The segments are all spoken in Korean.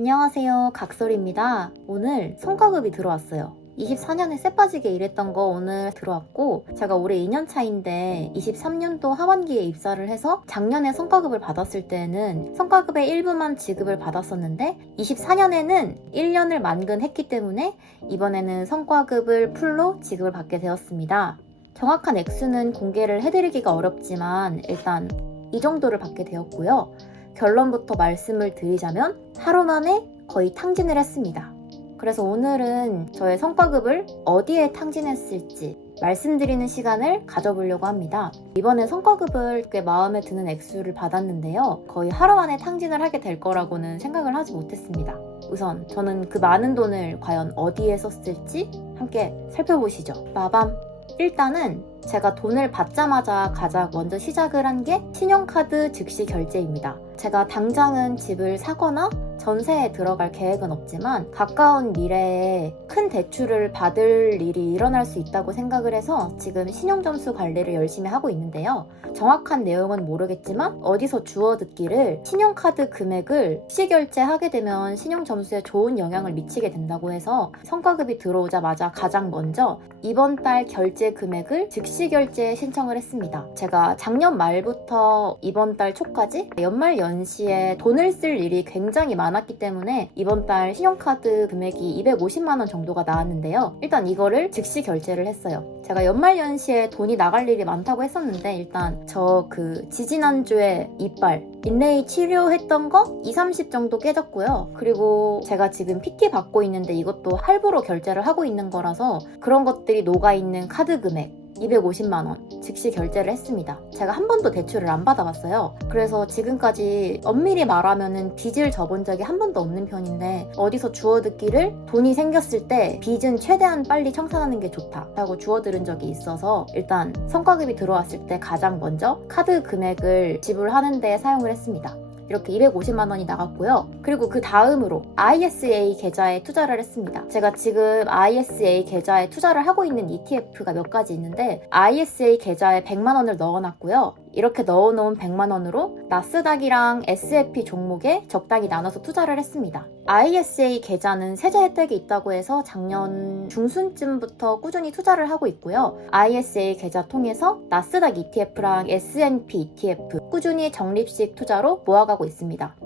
안녕하세요. 각설입니다. 오늘 성과급이 들어왔어요. 24년에 쎄빠지게 일했던 거 오늘 들어왔고, 제가 올해 2년 차인데 23년도 하반기에 입사를 해서 작년에 성과급을 받았을 때는 성과급의 일부만 지급을 받았었는데 24년에는 1년을 만근했기 때문에 이번에는 성과급을 풀로 지급을 받게 되었습니다. 정확한 액수는 공개를 해드리기가 어렵지만 일단 이 정도를 받게 되었고요. 결론부터 말씀을 드리자면 하루 만에 거의 탕진을 했습니다. 그래서 오늘은 저의 성과급을 어디에 탕진했을지 말씀드리는 시간을 가져보려고 합니다. 이번에 성과급을 꽤 마음에 드는 액수를 받았는데요. 거의 하루 만에 탕진을 하게 될 거라고는 생각을 하지 못했습니다. 우선 저는 그 많은 돈을 과연 어디에 썼을지 함께 살펴보시죠. 빠밤! 일단은 제가 돈을 받자마자 가장 먼저 시작을 한 게 신용카드 즉시 결제입니다. 제가 당장은 집을 사거나 전세에 들어갈 계획은 없지만 가까운 미래에 큰 대출을 받을 일이 일어날 수 있다고 생각을 해서 지금 신용점수 관리를 열심히 하고 있는데요. 정확한 내용은 모르겠지만 어디서 주워 듣기를 신용카드 금액을 즉시 결제하게 되면 신용점수에 좋은 영향을 미치게 된다고 해서 성과급이 들어오자마자 가장 먼저 이번 달 결제 금액을 즉시 결제 신청을 했습니다. 제가 작년 말부터 이번 달 초까지 연말 연시에 돈을 쓸 일이 굉장히 많았기 때문에 이번 달 신용카드 금액이 250만 원 정도가 나왔는데요. 일단 이거를 즉시 결제를 했어요. 제가 연말 연시에 돈이 나갈 일이 많다고 했었는데 일단 저 지지난주에 이빨 인레이 치료했던 거 20-30 정도 깨졌고요. 그리고 제가 지금 PT 받고 있는데 이것도 할부로 결제를 하고 있는 거라서 그런 것들이 녹아있는 카드 금액 250만 원 즉시 결제를 했습니다. 제가 한 번도 대출을 안 받아봤어요. 그래서 지금까지 엄밀히 말하면은 빚을 져본 적이 한 번도 없는 편인데 어디서 주워 듣기를 돈이 생겼을 때 빚은 최대한 빨리 청산하는 게 좋다라고 주워 들은 적이 있어서 일단 성과급이 들어왔을 때 가장 먼저 카드 금액을 지불하는 데 사용을 했습니다. 이렇게 250만 원이 나갔고요. 그리고 그 다음으로 ISA 계좌에 투자를 했습니다. 제가 지금 ISA 계좌에 투자를 하고 있는 ETF가 몇 가지 있는데 ISA 계좌에 100만 원을 넣어놨고요. 이렇게 넣어놓은 100만 원으로 나스닥이랑 S&P 종목에 적당히 나눠서 투자를 했습니다. ISA 계좌는 세제 혜택이 있다고 해서 작년 중순쯤부터 꾸준히 투자를 하고 있고요. ISA 계좌 통해서 나스닥 ETF랑 S&P ETF 꾸준히 적립식 투자로 모아가고 있습니다.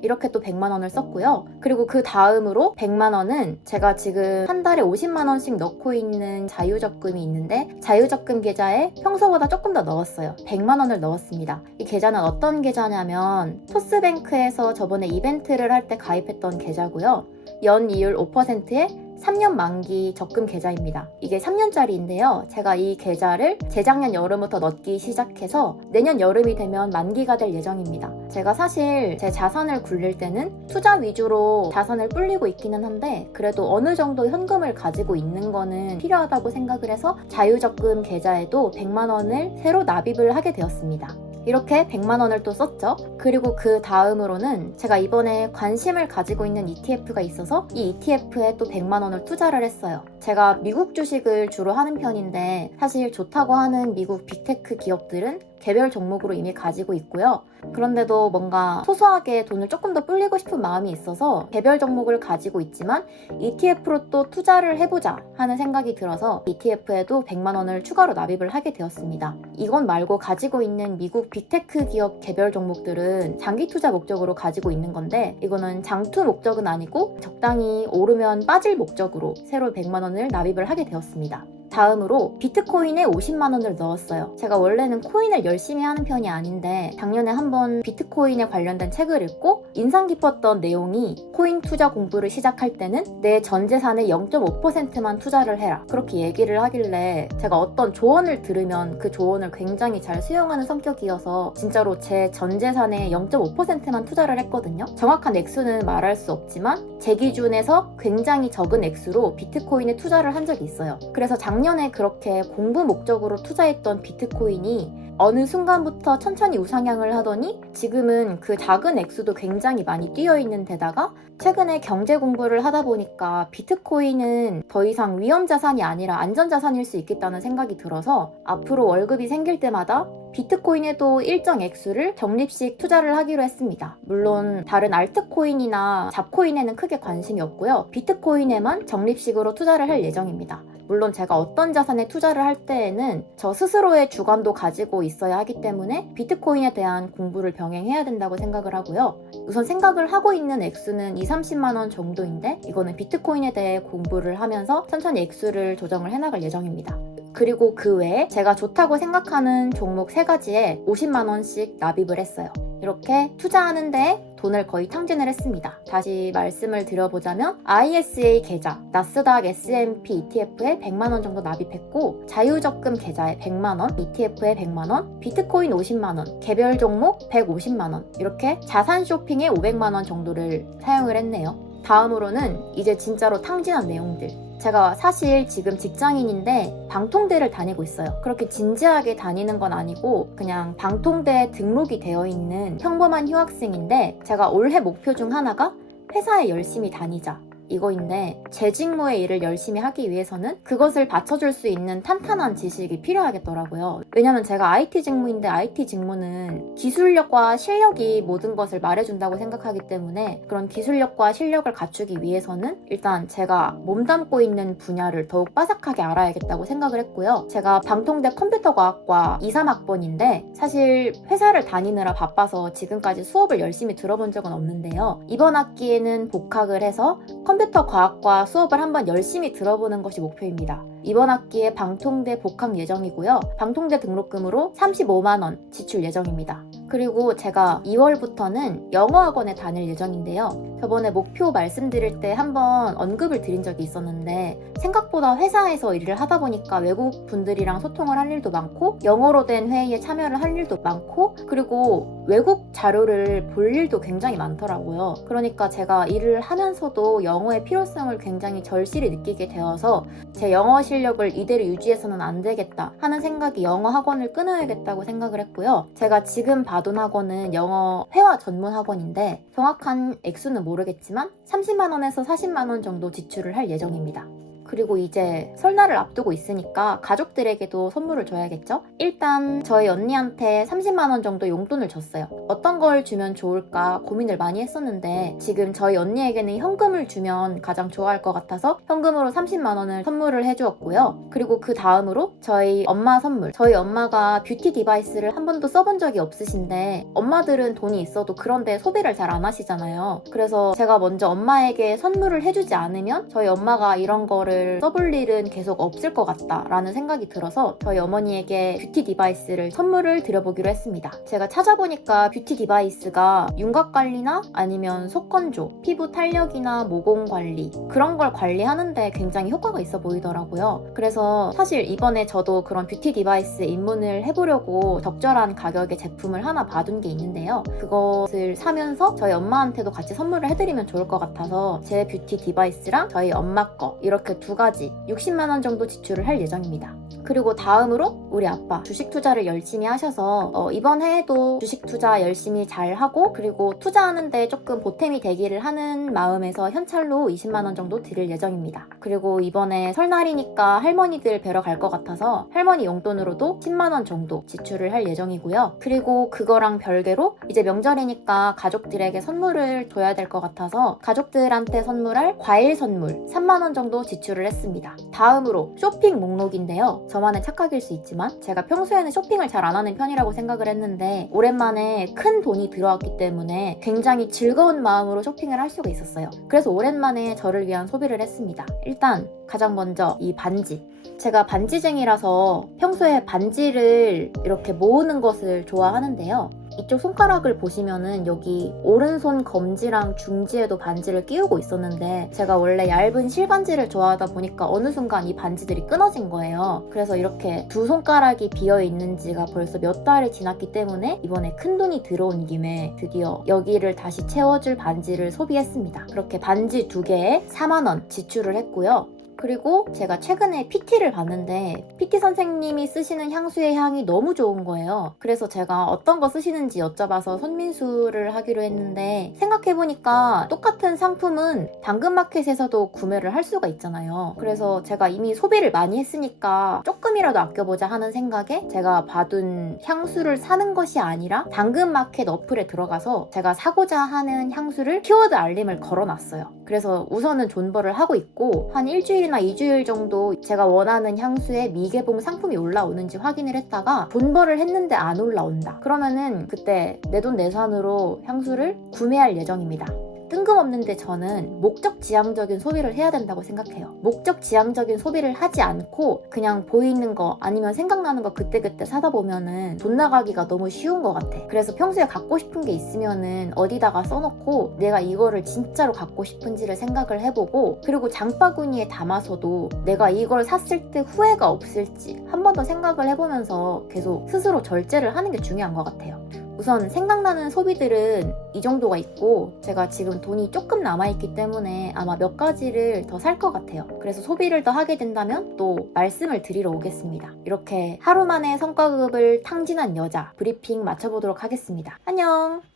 이렇게 또 100만 원을 썼고요. 그리고 그 다음으로 100만 원은 제가 지금 한 달에 50만 원씩 넣고 있는 자유적금이 있는데 자유적금 계좌에 평소보다 조금 더 넣었어요. 100만 원을 넣었습니다. 이 계좌는 어떤 계좌냐면 토스뱅크에서 저번에 이벤트를 할 때 가입했던 계좌고요. 연이율 5%에 3년 만기 적금 계좌입니다. 이게 3년짜리인데요. 제가 이 계좌를 재작년 여름부터 넣기 시작해서 내년 여름이 되면 만기가 될 예정입니다. 제가 사실 제 자산을 굴릴 때는 투자 위주로 자산을 불리고 있기는 한데 그래도 어느 정도 현금을 가지고 있는 거는 필요하다고 생각을 해서 자유적금 계좌에도 100만 원을 새로 납입을 하게 되었습니다. 이렇게 100만 원을 또 썼죠. 그리고 그 다음으로는 제가 이번에 관심을 가지고 있는 ETF가 있어서 이 ETF에 또 100만 원을 투자를 했어요. 제가 미국 주식을 주로 하는 편인데 사실 좋다고 하는 미국 빅테크 기업들은 개별 종목으로 이미 가지고 있고요. 그런데도 뭔가 소소하게 돈을 조금 더 불리고 싶은 마음이 있어서 개별 종목을 가지고 있지만 ETF로 또 투자를 해보자 하는 생각이 들어서 ETF에도 100만 원을 추가로 납입을 하게 되었습니다. 이건 말고 가지고 있는 미국 빅테크 기업 개별 종목들은 장기 투자 목적으로 가지고 있는 건데 이거는 장투 목적은 아니고 적당히 오르면 빠질 목적으로 새로 100만 원을 납입을 하게 되었습니다. 다음으로 비트코인에 50만 원을 넣었어요. 제가 원래는 코인을 열심히 하는 편이 아닌데 작년에 한번 비트코인에 관련된 책을 읽고 인상 깊었던 내용이 코인 투자 공부를 시작할 때는 내 전 재산의 0.5%만 투자를 해라. 그렇게 얘기를 하길래 제가 어떤 조언을 들으면 그 조언을 굉장히 잘 수용하는 성격이어서 진짜로 제 전 재산의 0.5%만 투자를 했거든요. 정확한 액수는 말할 수 없지만 제 기준에서 굉장히 적은 액수로 비트코인에 투자를 한 적이 있어요. 그래서 작년에 그렇게 공부 목적으로 투자했던 비트코인이 어느 순간부터 천천히 우상향을 하더니 지금은 그 작은 액수도 굉장히 많이 뛰어있는 데다가 최근에 경제 공부를 하다 보니까 비트코인은 더 이상 위험 자산이 아니라 안전 자산일 수 있겠다는 생각이 들어서 앞으로 월급이 생길 때마다 비트코인에도 일정 액수를 적립식 투자를 하기로 했습니다. 물론 다른 알트코인이나 잡코인에는 크게 관심이 없고요. 비트코인에만 적립식으로 투자를 할 예정입니다. 물론 제가 어떤 자산에 투자를 할 때에는 저 스스로의 주관도 가지고 있어야 하기 때문에 비트코인에 대한 공부를 병행해야 된다고 생각을 하고요. 우선 생각을 하고 있는 액수는 20-30만 원 정도인데 이거는 비트코인에 대해 공부를 하면서 천천히 액수를 조정을 해나갈 예정입니다. 그리고 그 외에 제가 좋다고 생각하는 종목 3가지에 50만 원씩 납입을 했어요. 이렇게 투자하는데 돈을 거의 탕진을 했습니다. 다시 말씀을 드려보자면 ISA 계좌, 나스닥 S&P ETF에 100만 원 정도 납입했고 자유적금 계좌에 100만 원, ETF에 100만 원, 비트코인 50만 원, 개별 종목 150만 원 이렇게 자산 쇼핑에 500만 원 정도를 사용을 했네요. 다음으로는 이제 진짜로 탕진한 내용들. 제가 사실 지금 직장인인데 방통대를 다니고 있어요. 그렇게 진지하게 다니는 건 아니고 그냥 방통대에 등록이 되어 있는 평범한 휴학생인데 제가 올해 목표 중 하나가 회사에 열심히 다니자. 이거인데 제 직무의 일을 열심히 하기 위해서는 그것을 받쳐줄 수 있는 탄탄한 지식이 필요하겠더라고요. 왜냐면 제가 IT 직무인데 IT 직무는 기술력과 실력이 모든 것을 말해준다고 생각하기 때문에 그런 기술력과 실력을 갖추기 위해서는 일단 제가 몸담고 있는 분야를 더욱 빠삭하게 알아야겠다고 생각을 했고요. 제가 방통대 컴퓨터과학과 2, 3학번인데 사실 회사를 다니느라 바빠서 지금까지 수업을 열심히 들어본 적은 없는데요. 이번 학기에는 복학을 해서 컴퓨터 과학과 수업을 한번 열심히 들어보는 것이 목표입니다. 이번 학기에 방통대 복학 예정이고요. 방통대 등록금으로 35만 원 지출 예정입니다. 그리고 제가 2월부터는 영어학원에 다닐 예정인데요. 저번에 목표 말씀드릴 때 한번 언급을 드린 적이 있었는데 생각보다 회사에서 일을 하다 보니까 외국 분들이랑 소통을 할 일도 많고 영어로 된 회의에 참여를 할 일도 많고 그리고 외국 자료를 볼 일도 굉장히 많더라고요. 그러니까 제가 일을 하면서도 영어의 필요성을 굉장히 절실히 느끼게 되어서 제 영어 실력을 이대로 유지해서는 안 되겠다 하는 생각이 영어 학원을 끊어야겠다고 생각을 했고요. 제가 지금 받은 학원은 영어 회화 전문 학원인데 정확한 액수는 모르겠지만 30만 원에서 40만 원 정도 지출을 할 예정입니다. 그리고 이제 설날을 앞두고 있으니까 가족들에게도 선물을 줘야겠죠? 일단 저희 언니한테 30만 원 정도 용돈을 줬어요. 어떤 걸 주면 좋을까 고민을 많이 했었는데 지금 저희 언니에게는 현금을 주면 가장 좋아할 것 같아서 현금으로 30만 원을 선물을 해주었고요. 그리고 그 다음으로 저희 엄마 선물. 저희 엄마가 뷰티 디바이스를 한 번도 써본 적이 없으신데 엄마들은 돈이 있어도 그런데 소비를 잘 안 하시잖아요. 그래서 제가 먼저 엄마에게 선물을 해주지 않으면 저희 엄마가 이런 거를 써볼 일은 계속 없을 것 같다라는 생각이 들어서 저희 어머니에게 뷰티 디바이스를 선물을 드려보기로 했습니다. 제가 찾아보니까 뷰티 디바이스가 윤곽 관리나 아니면 속건조, 피부 탄력이나 모공 관리 그런 걸 관리하는데 굉장히 효과가 있어 보이더라고요. 그래서 사실 이번에 저도 그런 뷰티 디바이스 입문을 해보려고 적절한 가격의 제품을 하나 봐둔 게 있는데요. 그것을 사면서 저희 엄마한테도 같이 선물을 해드리면 좋을 것 같아서 제 뷰티 디바이스랑 저희 엄마 거 이렇게 2가지 60만 원 정도 지출을 할 예정입니다. 그리고 다음으로 우리 아빠 주식 투자를 열심히 하셔서 이번 해에도 주식 투자 열심히 잘 하고 그리고 투자하는데 조금 보탬이 되기를 하는 마음에서 현찰로 20만 원 정도 드릴 예정입니다. 그리고 이번에 설날이니까 할머니들 뵈러 갈 것 같아서 할머니 용돈으로도 10만 원 정도 지출을 할 예정이고요. 그리고 그거랑 별개로 이제 명절이니까 가족들에게 선물을 줘야 될 것 같아서 가족들한테 선물할 과일 선물 3만 원 정도 지출을 했습니다. 다음으로 쇼핑 목록인데요. 저만의 착각일 수 있지만 제가 평소에는 쇼핑을 잘 안 하는 편이라고 생각을 했는데 오랜만에 큰 돈이 들어왔기 때문에 굉장히 즐거운 마음으로 쇼핑을 할 수가 있었어요. 그래서 오랜만에 저를 위한 소비를 했습니다. 일단 가장 먼저 이 반지. 제가 반지쟁이라서 평소에 반지를 이렇게 모으는 것을 좋아하는데요. 이쪽 손가락을 보시면은 여기 오른손 검지랑 중지에도 반지를 끼우고 있었는데 제가 원래 얇은 실반지를 좋아하다 보니까 어느 순간 이 반지들이 끊어진 거예요. 그래서 이렇게 두 손가락이 비어있는 지가 벌써 몇 달이 지났기 때문에 이번에 큰돈이 들어온 김에 드디어 여기를 다시 채워줄 반지를 소비했습니다. 그렇게 반지 2개에 4만 원 지출을 했고요. 그리고 제가 최근에 PT를 봤는데 PT 선생님이 쓰시는 향수의 향이 너무 좋은 거예요. 그래서 제가 어떤 거 쓰시는지 여쭤봐서 손민수를 하기로 했는데 생각해보니까 똑같은 상품은 당근마켓에서도 구매를 할 수가 있잖아요. 그래서 제가 이미 소비를 많이 했으니까 조금이라도 아껴보자 하는 생각에 제가 받은 향수를 사는 것이 아니라 당근마켓 어플에 들어가서 제가 사고자 하는 향수를 키워드 알림을 걸어놨어요. 그래서 우선은 존버를 하고 있고 한 일주일이나 2주일 정도 제가 원하는 향수의 미개봉 상품이 올라오는지 확인을 했다가 존버를 했는데 안 올라온다. 그러면은 그때 내돈내산으로 향수를 구매할 예정입니다. 뜬금없는데 저는 목적지향적인 소비를 해야 된다고 생각해요. 목적지향적인 소비를 하지 않고 그냥 보이는 거 아니면 생각나는 거 그때그때 사다 보면은 돈 나가기가 너무 쉬운 것 같아. 그래서 평소에 갖고 싶은 게 있으면은 어디다가 써놓고 내가 이거를 진짜로 갖고 싶은지를 생각을 해보고, 그리고 장바구니에 담아서도 내가 이걸 샀을 때 후회가 없을지 한 번 더 생각을 해보면서 계속 스스로 절제를 하는 게 중요한 것 같아요. 우선 생각나는 소비들은 이 정도가 있고 제가 지금 돈이 조금 남아있기 때문에 아마 몇 가지를 더 살 것 같아요. 그래서 소비를 더 하게 된다면 또 말씀을 드리러 오겠습니다. 이렇게 하루 만에 성과급을 탕진한 여자 브리핑 마쳐보도록 하겠습니다. 안녕!